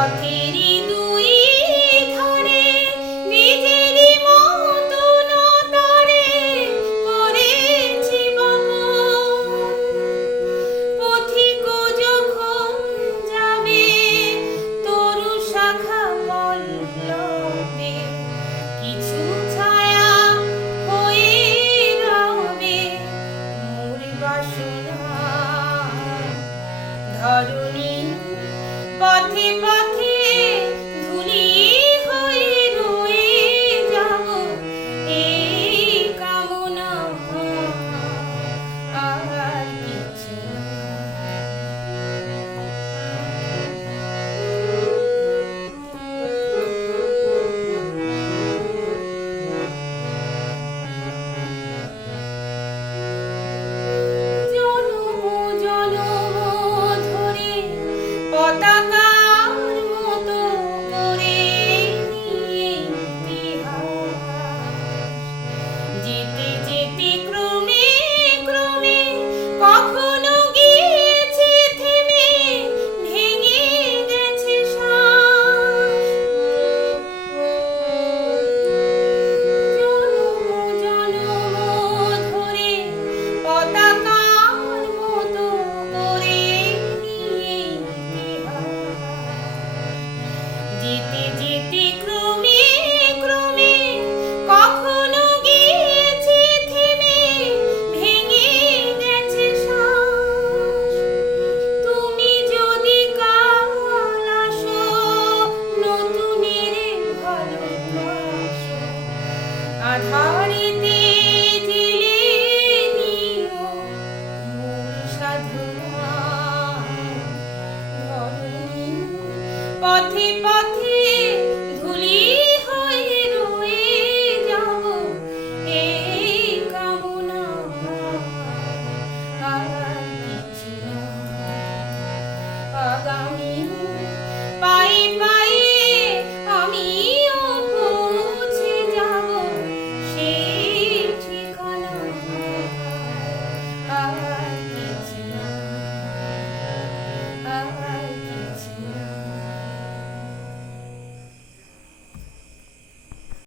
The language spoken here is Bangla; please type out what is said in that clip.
পথেরই দুই ধারে নিজেরই মতন তারে করেছি বপন। পথিক যখন যাবে তরু শাখা পল্লবে, কিছু ছায়া হয়ে রবে মোর বাসনা। ধরণী পথে পথে ধুলি হয়ে রয়ে যাব এই কামনা, আর কিছু জনম জনম ধরে পতাকার মতো করে নিয়ে ইতিহাস। যেতে যেতে ক্রমে ক্রমে কখনো গিয়েছে থেমে, ভেঙে গেছে শ্বাস। জনম জনম ধরে পতাকার মতো করে নিয়ে ইতিহাস। যেতে যেতে ক্রমে ক্রমে কখনো গিয়েছে থেমে, ভেঙে গেছে শ্বাস। তুমি যদি কাল আসো নতুনের ভালোবাসো, আধারেতে জেলে নিও মোর সাধনা। ধরণী পথে পথে